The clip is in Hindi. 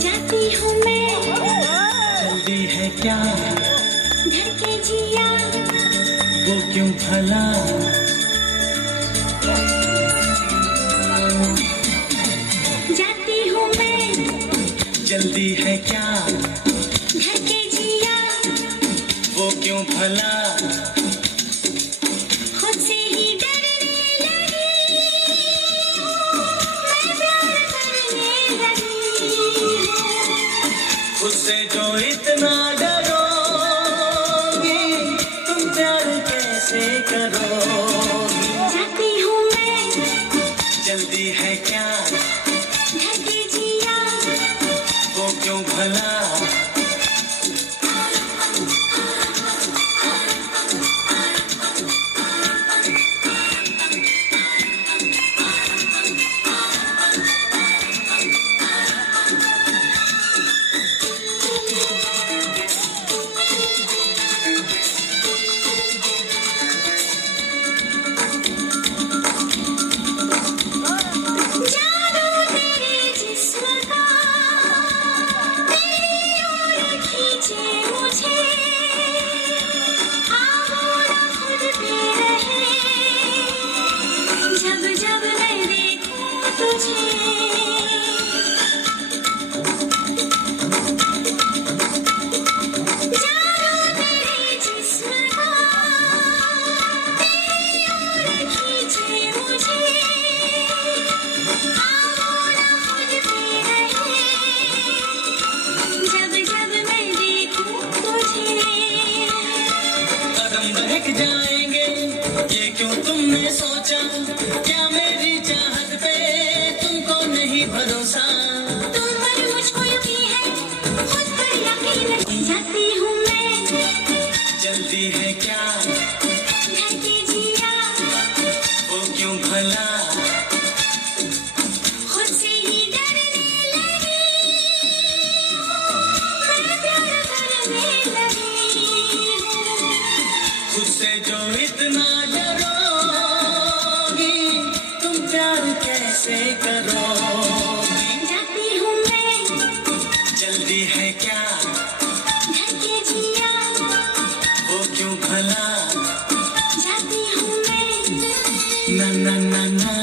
जाती हूँ मैं, जल्दी है क्या घर के जिया, वो क्यों भला, जाती हूँ मैं, जल्दी है क्या घर के जिया, वो क्यों भला, खुद से ही डरने लगी, मैं प्यार करने लगी हूँ। खुद से जो इतना डरोगी तुम प्यार कैसे करोगी। जाती हूँ मैं, जल्दी है क्या घर के जिया, वो क्यों भला, जादू तेरे जिस्म का तेरी ओर खींचे मुझे, आवारा खुद पे रहे, जब जब मैं देखूं तुझे। जादू तेरे जिस्म का तेरी ओर खींचे मुझे, आवारा खुद पे रहे, जब जब मैं देखूं तुझे। कदम बहक जाएंगे ये क्यों तुमने सोचा, क्या मेरी चाहत पे तुमको नहीं भरोसा। तुम पर मुझको यकीन है, खुद पर यकीन नहीं। जाती हूँ मैं, जल्दी है क्या घर के जिया, वो क्यों भला, खुद से ही डरने लगी, मैं प्यार करने लगी हूँ। खुद से जो इतना डरोगी तुम प्यार कैसे करोगी। जाती हूँ मैं, जल्दी है क्या घर के जिया, वो क्यों भला, जाती हूँ मैं, ना ना ना ना